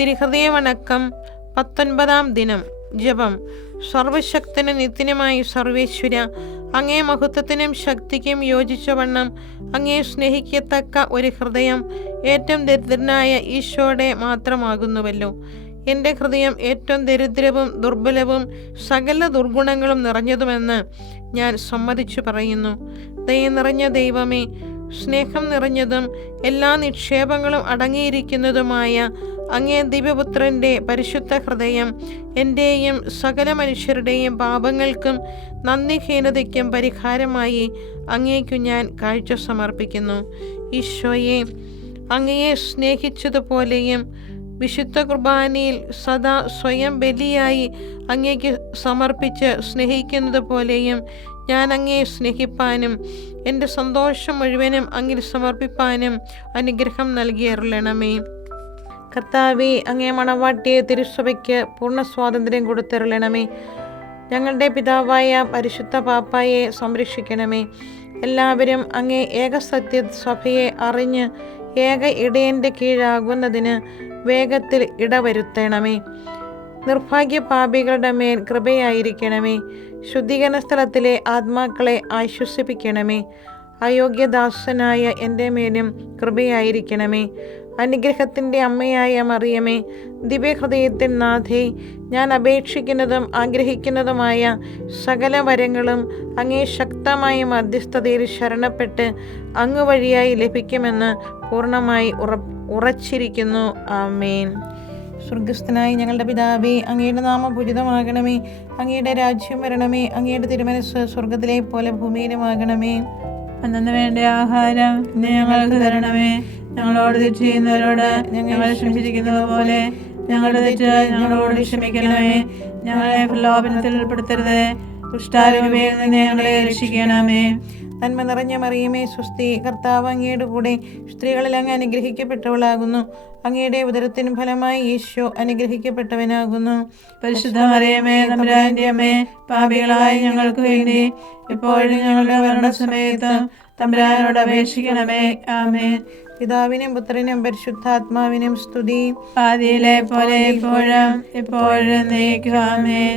തിരുഹൃദയ വണക്കം 19-ാം ദിനം. ജപം. സർവശക്തനും നിത്യനുമായ സർവേശ്വര, അങ്ങേ മഹത്വത്തിനും ശക്തിക്കും യോജിച്ചവണ്ണം അങ്ങേ സ്നേഹിക്കത്തക്ക ഒരു ഹൃദയം ഏറ്റവും ദരിദ്രനായ ഈശോയുടെ മാത്രമാകുന്നുവല്ലോ. എൻ്റെ ഹൃദയം ഏറ്റവും ദരിദ്രവും ദുർബലവും സകല ദുർഗുണങ്ങളും നിറഞ്ഞതുമെന്ന് ഞാൻ സമ്മതിച്ചു പറയുന്നു. ദയ നിറഞ്ഞ ദൈവമേ, സ്നേഹം നിറഞ്ഞതും എല്ലാ നിക്ഷേപങ്ങളും അടങ്ങിയിരിക്കുന്നതുമായ അങ്ങേ ദിവ്യപുത്രൻ്റെ പരിശുദ്ധ ഹൃദയം എൻ്റെയും സകല മനുഷ്യരുടെയും പാപങ്ങൾക്കും നന്ദിഹീനതയ്ക്കും പരിഹാരമായി അങ്ങേക്കു ഞാൻ കാഴ്ച സമർപ്പിക്കുന്നു. ഈശോയെ, അങ്ങയെ സ്നേഹിച്ചതുപോലെയും വിശുദ്ധ കുർബാനയിൽ സദാ സ്വയം ബലിയായി അങ്ങേക്ക് സമർപ്പിച്ച് സ്നേഹിക്കുന്നത് പോലെയും ഞാൻ അങ്ങയെ സ്നേഹിപ്പാനും എൻ്റെ സന്തോഷം മുഴുവനും അങ്ങിൽ സമർപ്പിപ്പാനും അനുഗ്രഹം നൽകിയരുളണമേ. കർത്താവേ, അങ്ങേ മണവാട്ടിയെ തിരുസഭയ്ക്ക് പൂർണ്ണ സ്വാതന്ത്ര്യം കൊടുത്തരുളണമേ. ഞങ്ങളുടെ പിതാവായ പരിശുദ്ധ പാപ്പായെ സംരക്ഷിക്കണമേ. എല്ലാവരും അങ്ങേ ഏകസത്യ സഭയെ അറിഞ്ഞ് ഏക ഇടയൻ്റെ കീഴാകുന്നതിന് വേഗത്തിൽ ഇടവരുത്തണമേ. നിർഭാഗ്യ പാപികളുടെ മേൽ കൃപയായിരിക്കണമേ. ശുദ്ധീകരണ സ്ഥലത്തിലെ ആത്മാക്കളെ ആശ്വസിപ്പിക്കണമേ. അയോഗ്യദാസനായ എൻ്റെ മേലും കൃപയായിരിക്കണമേ. അനുഗ്രഹത്തിൻ്റെ അമ്മയായ മറിയമേ, ദിവ്യഹൃദയത്തിൻ നാഥേ, ഞാൻ അപേക്ഷിക്കുന്നതും ആഗ്രഹിക്കുന്നതുമായ സകല വരങ്ങളും അങ്ങേ ശക്തമായ മധ്യസ്ഥതയിൽ ശരണപ്പെട്ട് അങ്ങ് വഴിയായി ലഭിക്കുമെന്ന് പൂർണ്ണമായി ഉറച്ചിരിക്കുന്നു. ആമേൻ. സ്വർഗസ്ഥനായ ഞങ്ങളുടെ പിതാവേ, അങ്ങയുടെ നാമം പൂജിതമാകണമേ. അങ്ങയുടെ രാജ്യം വരണമേ. അങ്ങയുടെ തിരുമനസ്സ് സ്വർഗത്തിലെ പോലെ ഭൂമിയിലുമാകണമേ. അന്നു വേണ്ട ആഹാരം ഇന്ന് ഞങ്ങൾക്ക് തരണമേ. ഞങ്ങളോട് തെറ്റ് ചെയ്യുന്നവരോട് ഞങ്ങൾ ക്ഷമിച്ചിരിക്കുന്നത് പോലെ ഞങ്ങളുടെ തെറ്റ് ഞങ്ങളോട് ക്ഷമിക്കണമേ. ഞങ്ങളെ പ്രലോഭനത്തിൽ ഉൾപ്പെടുത്തരുത്, ദുഷ്ടാരൂപയിൽ നിന്ന് ഞങ്ങളെ രക്ഷിക്കണമേ. നന്മ നിറഞ്ഞ മറിയമേ, സ്വസ്തി, കർത്താവ് അങ്ങയുടെ കൂടെ സ്ത്രീകളിൽ അങ്ങ് അനുഗ്രഹിക്കപ്പെട്ടവളാകുന്നു. അങ്ങയുടെ ഉദരത്തിനും ഫലമായി ഈശോ അനുഗ്രഹിക്കപ്പെട്ടവനാകുന്നു. പരിശുദ്ധ മറിയമേ, തമ്പുരാന്റെ അമ്മേ, പാപികളായ ഞങ്ങൾക്ക് വേണ്ടി ഇപ്പോഴും ഞങ്ങളുടെ മരണസമയത്ത് തമ്പുരാനോട് അപേക്ഷിക്കണമേ. ആമേൻ. പിതാവിനും പുത്രനും പരിശുദ്ധാത്മാവിനും സ്തുതി, ആദിയിലെ പോലെ ഇപ്പോഴും എപ്പോഴും എന്നേക്കും. ആമേൻ.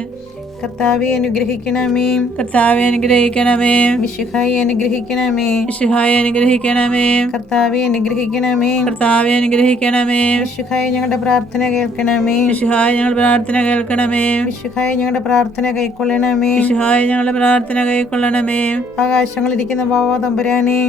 കർത്താവെ അനുഗ്രഹിക്കണമേ. കർത്താവെ അനുഗ്രഹിക്കണമേ. മിശിഹായെ അനുഗ്രഹിക്കണമേ. മിശിഹായെ അനുഗ്രഹിക്കണമേ. കർത്താവെ അനുഗ്രഹിക്കണമേ. കർത്താവെ അനുഗ്രഹിക്കണമേ. മിശിഹായെ ഞങ്ങളുടെ പ്രാർത്ഥന കേൾക്കണമേ. മിശിഹായെ ഞങ്ങളുടെ പ്രാർത്ഥന കേൾക്കണമേ. മിശിഹായെ ഞങ്ങളുടെ പ്രാർത്ഥന കൈക്കൊള്ളണമേ. മിശിഹായെ ഞങ്ങളുടെ പ്രാർത്ഥന കൈക്കൊള്ളണമേ. ആകാശങ്ങളിരിക്കുന്ന ബാവ തമ്പുരാനെ,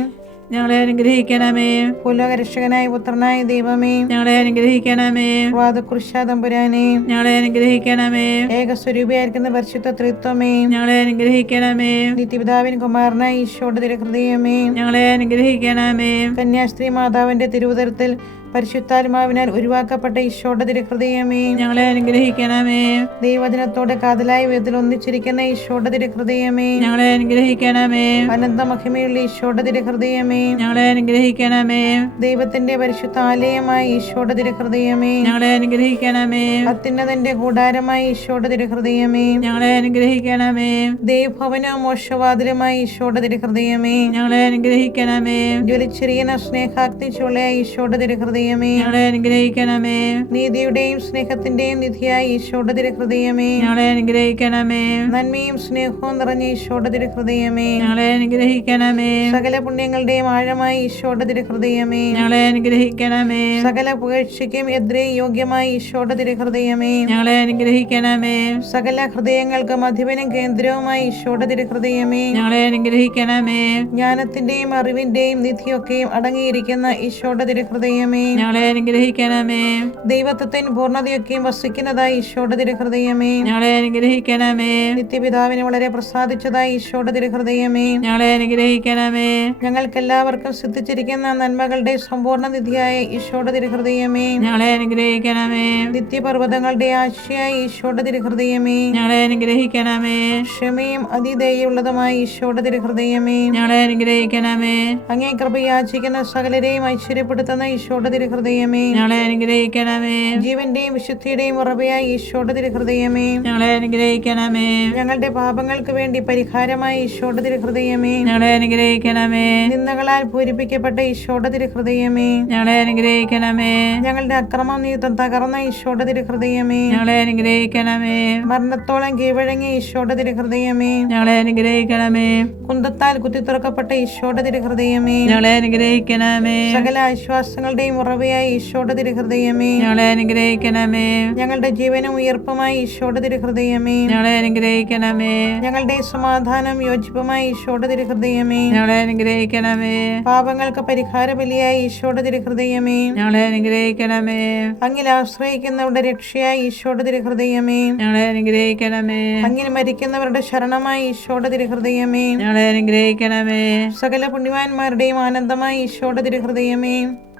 ഞങ്ങളെ അനുഗ്രഹിക്കണമേ. ഭൂലോകരക്ഷകനായ പുത്രനായ ദൈവമേ, ഞങ്ങളെ അനുഗ്രഹിക്കണമേ. വാദകുരിശാ തമ്പുരാനെ, ഞങ്ങളെ അനുഗ്രഹിക്കണമേ. ഏകസ്വരൂപിയായിരിക്കുന്ന പരിശുദ്ധ ത്രിത്വമേ, ഞങ്ങളെ അനുഗ്രഹിക്കണമേ. നിത്യപിതാവിൻ കുമാരനായ ഈശോയുടെ തിരുഹൃദയമേ, ഞങ്ങളെ അനുഗ്രഹിക്കണമേ. കന്യാസ്ത്രീ മാതാവിന്റെ തിരുവുദരത്തിൽ പരിശുദ്ധാത്മാവിനാൽ ഉരുവാക്കപ്പെട്ട ഈശോയുടെ തിരുഹൃദയമേ, ഞങ്ങളെ അനുഗ്രഹിക്കണമേ. ദൈവജനത്തോടെ കാതലായ വിധത്തിൽ ഒന്നിച്ചിരിക്കുന്ന ഈശോയുടെ തിരുഹൃദയമേ, ഞങ്ങളെ അനുഗ്രഹിക്കണമേ. അനന്ത മഹിമയുള്ള ഈശോയുടെ തിരുഹൃദയമേ, ഞങ്ങളെ അനുഗ്രഹിക്കണമേ. ദൈവത്തിന്റെ പരിശുദ്ധ ആലയമായ ഈശോയുടെ തിരുഹൃദയമേ, ഞങ്ങളെ അനുഗ്രഹിക്കണമേ. അത്യുന്നതന്റെ കൂടാരമായ ഈശോയുടെ തിരുഹൃദയമേ, ഞങ്ങളെ അനുഗ്രഹിക്കണമേ. ദൈവഭവനോ മോക്ഷവാതിലുമായ ഈശോയുടെ തിരുഹൃദയമേ, ഞങ്ങളെ അനുഗ്രഹിക്കണമേ. ജ്വലിച്ചിരിക്കുന്ന സ്നേഹാഗ്നി ചുളയായ ഈശോയുടെ തിരുഹൃദയമേ, ഞങ്ങളെ അനുഗ്രഹിക്കണമേ. നീതിയുടെയും സ്നേഹത്തിന്റെയും നിധിയായ ഈശോയുടെ തിരുഹൃദയമേ, ഞങ്ങളെ അനുഗ്രഹിക്കണമേ. നന്മയും സ്നേഹവും നിറഞ്ഞ ഈശോയുടെ തിരുഹൃദയമേ, ഞങ്ങളെ അനുഗ്രഹിക്കണമേ. സകല പുണ്യങ്ങളുടെയും ആഴമായ ഈശോയുടെ തിരുഹൃദയമേ, ഞങ്ങളെ അനുഗ്രഹിക്കണമേ. സകല പുകഴ്ചയ്ക്കും എതിരെ യോഗ്യമായ ഈശോയുടെ തിരുഹൃദയമേ, ഞങ്ങളെ അനുഗ്രഹിക്കണമേ. സകല ഹൃദയങ്ങൾക്കും അധിപനും കേന്ദ്രവുമായ ഈശോയുടെ തിരുഹൃദയമേ, ഞങ്ങളെ അനുഗ്രഹിക്കണമേ. ജ്ഞാനത്തിന്റെയും അറിവിന്റെയും നിധിയൊക്കെയും അടങ്ങിയിരിക്കുന്ന ഈശോയുടെ തിരുഹൃദയമേ, ഞങ്ങളെ അനുഗ്രഹിക്കണമേ. ദൈവത്വത്തിന് പൂർണ്ണതയൊക്കെയും വസിക്കുന്നതായ ഈശോയുടെ തിരുഹൃദയമേ, ഞങ്ങളെ അനുഗ്രഹിക്കണമേ. നിത്യപിതാവിന് വളരെ പ്രസാദിച്ചതായ ഈശോയുടെ തിരുഹൃദയമേ, ഞങ്ങളെ അനുഗ്രഹിക്കണമേ. ഞങ്ങൾക്കെല്ലാവർക്കും സിദ്ധിച്ചിരിക്കുന്ന നന്മകളുടെ സമ്പൂർണ്ണ നിധിയായ ഈശോയുടെ തിരുഹൃദയമേ, ഞങ്ങളെ അനുഗ്രഹിക്കണമേ. നിത്യപർവ്വതങ്ങളുടെ ആശയായ ഈശോയുടെ തിരുഹൃദയമേ, ഞങ്ങളെ അനുഗ്രഹിക്കണമേ. ക്ഷമയും അതിദയുള്ളതുമായ ഈശോയുടെ തിരുഹൃദയമേ, ഞങ്ങളെ അനുഗ്രഹിക്കണമേ. അങ്ങേ കൃപ യാചിക്കുന്ന സകലരെയും ഐശ്വര്യപ്പെടുത്തുന്ന ഈശോയുടെ തിരുഹൃദയമേ, ഞങ്ങളെ അനുഗ്രഹിക്കണമേ. ജീവന്റെയും വിശുദ്ധിയുടെയും ഉറവയായ ഈശോയുടെ തിരുഹൃദയമേ, ഞങ്ങളെ അനുഗ്രഹിക്കണമേ. ഞങ്ങളുടെ പാപങ്ങൾക്ക് വേണ്ടി പരിഹാരമായ ഈശോയുടെ തിരുഹൃദയമേ, ഞങ്ങളെ അനുഗ്രഹിക്കണമേ. നിന്ദകളാൽ പൂരിപ്പിക്കപ്പെട്ട ഈശോയുടെ തിരുഹൃദയമേ, ഞങ്ങളെ അനുഗ്രഹിക്കണമേ. ഞങ്ങളുടെ അക്രമം നീത്തം തകർന്ന ഈശോയുടെ തിരുഹൃദയമേ, ഞങ്ങളെ അനുഗ്രഹിക്കണമേ. മരണത്തോളം കീഴടങ്ങിയ ഈശോയുടെ തിരുഹൃദയമേ, ഞങ്ങളെ അനുഗ്രഹിക്കണമേ. കുന്തത്താൽ കുത്തിത്തുറക്കപ്പെട്ട ഈശോയുടെ തിരുഹൃദയമേ, ഞങ്ങളെ അനുഗ്രഹിക്കണമേ. സകല ആശ്വാസങ്ങളുടെയും ഉറവയായ ഈശോയുടെ തിരുഹൃദയമേ, ഞങ്ങളെ അനുഗ്രഹിക്കണമേ. ഞങ്ങളുടെ ജീവനും ഉയർപ്പുമായ ഈശോയുടെ തിരുഹൃദയമേ, ഞങ്ങളെ അനുഗ്രഹിക്കണമേ. ഞങ്ങളുടെ സമാധാനം യോജിപ്പുമായ ഈശോയുടെ തിരുഹൃദയമേ, ഞങ്ങളെ അനുഗ്രഹിക്കണമേ. പാപങ്ങൾക്ക് പരിഹാര ബലിയായ ഈശോയുടെ തിരുഹൃദയമേ, ഞങ്ങളെ അനുഗ്രഹിക്കണമേ. അങ്ങിൽ ആശ്രയിക്കുന്നവരുടെ രക്ഷയായ ഈശോയുടെ തിരുഹൃദയമേ, ഞങ്ങളെ അനുഗ്രഹിക്കണമേ. അങ്ങിൽ മരിക്കുന്നവരുടെ ശരണമായ ഈശോയുടെ തിരുഹൃദയമേ, ഞങ്ങളെ അനുഗ്രഹിക്കണമേ. സകല പുണ്യവാന്മാരുടെയും ആനന്ദമായ ഈശോയുടെ തിരുഹൃദയമേ,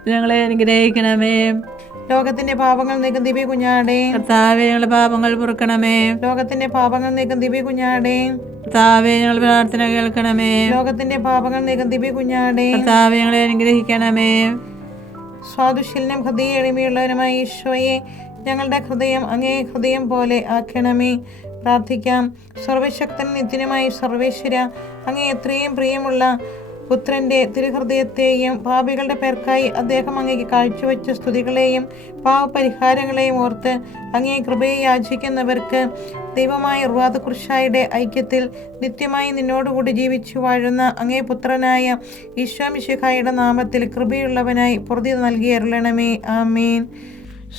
ഞങ്ങളെ അനുഗ്രഹിക്കണമേ. ലോകത്തിന്റെ പാപങ്ങൾ നീക്കും ദിവ്യ കുഞ്ഞാടേ, കർത്താവേ, ഞങ്ങളുടെ പാപങ്ങൾ പൊറുക്കണമേ. ലോകത്തിന്റെ പാപങ്ങൾ നീക്കും ദിവ്യ കുഞ്ഞാടേ, കർത്താവേ, ഞങ്ങൾ പ്രാർത്ഥന കേൾക്കണമേ. ലോകത്തിന്റെ പാപങ്ങൾ നീക്കും ദിവ്യ കുഞ്ഞാടേ, കർത്താവേ, ഞങ്ങളെ അനുഗ്രഹിക്കണമേ. സ്വാദുശീലനം ഹൃദയ എളിമയുള്ളവനുമായ ഈശോയെ, ഞങ്ങളുടെ ഹൃദയം അങ്ങേ ഹൃദയം പോലെ ആക്കണമേ. പ്രാർത്ഥിക്കാം. സർവശക്തൻ നിത്യനുമായി സർവേശ്വര, അങ്ങേ എത്രയും പ്രിയമുള്ള പുത്രന്റെ തിരുഹൃദയത്തെയും പാപികളുടെ പേർക്കായി അദ്ദേഹം അങ്ങേക്ക് കാഴ്ചവെച്ച സ്തുതികളെയും പാവപരിഹാരങ്ങളെയും ഓർത്ത് അങ്ങേ കൃപയെ യാചിക്കുന്നവർക്ക് ദൈവമായ റുവാദകുർശായുടെ ഐക്യത്തിൽ നിത്യമായി നിന്നോടുകൂടി ജീവിച്ചു വാഴുന്ന അങ്ങേ പുത്രനായ ഈശോ മിശിഹായുടെ നാമത്തിൽ കൃപയുള്ളവനായി പൊറുതി നൽകി അരുളണമേ. ആമേൻ.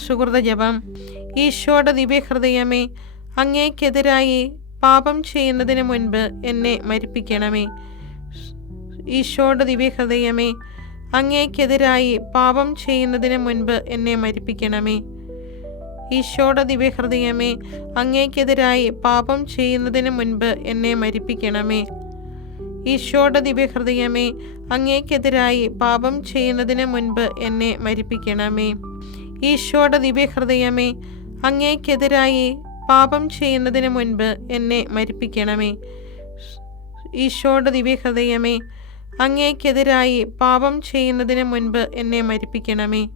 സുഹൃത ജപം. ഈശോയുടെ ദിവ്യഹൃദയമേ, അങ്ങേക്കെതിരായി പാപം ചെയ്യുന്നതിന് മുൻപ് എന്നെ മരിപ്പിക്കണമേ. ഈശോയുടെ ദിവ്യഹൃദയമേ, അങ്ങേക്കെതിരായി പാപം ചെയ്യുന്നതിന് മുൻപ് എന്നെ മരിപ്പിക്കണമേ. ഈശോയുടെ ദിവ്യഹൃദയമേ, അങ്ങേക്കെതിരായി പാപം ചെയ്യുന്നതിന് മുൻപ് എന്നെ മരിപ്പിക്കണമേ. ഈശോയുടെ ദിവ്യഹൃദയമേ, അങ്ങേക്കെതിരായി പാപം ചെയ്യുന്നതിന് മുൻപ് എന്നെ മരിപ്പിക്കണമേ. ഈശോയുടെ ദിവ്യഹൃദയമേ, അങ്ങേക്കെതിരായി പാപം ചെയ്യുന്നതിന് മുൻപ് എന്നെ മരിപ്പിക്കണമേ. ഈശോയുടെ ദിവ്യഹൃദയമേ, അങ്ങേക്കെതിരായി പാപം ചെയ്യുന്നതിന് മുൻപ് എന്നെ മരിപ്പിക്കണമേ.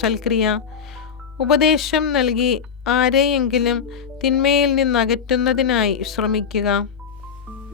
സൽക്രിയ. ഉപദേശം നൽകി ആരെയെങ്കിലും തിന്മയിൽ നിന്നകറ്റുന്നതിനായി ശ്രമിക്കുക.